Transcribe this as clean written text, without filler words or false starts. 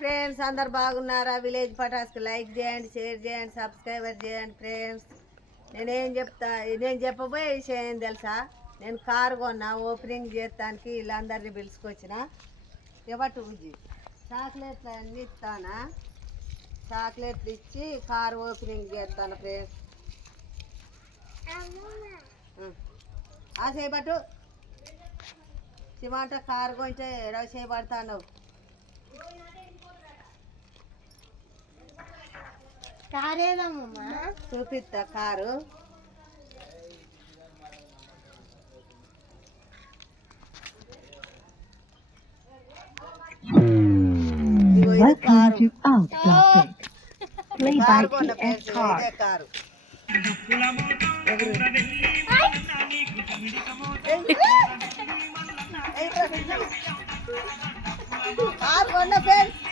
Friends అందరు బాగున్నారా? Village పటాస్కి like చేయండి, షేర్ చేయండి, సబ్స్క్రైబర్ చేయండి ఫ్రెండ్స్. నేను చెప్పబోయే విషయం ఏం తెలుసా? నేను కారు కొన్నా, ఓపెనింగ్ చేస్తానికి వీళ్ళందరినీ పిలుచుకొచ్చిన. ఇవ్వటు బుజ్జి చాక్లెట్లు అన్నీ ఇస్తానా, చాక్లెట్లు ఇచ్చి కారు ఓపెనింగ్ చేస్తాను ఫ్రెండ్స్. చేయబట్టు చిమాట కారు కొంచెం ఎడవ చేయబడతాను. కారేదమ్మా చూపిస్తా కారు. కారు కొన్న ఫ్రెండ్స్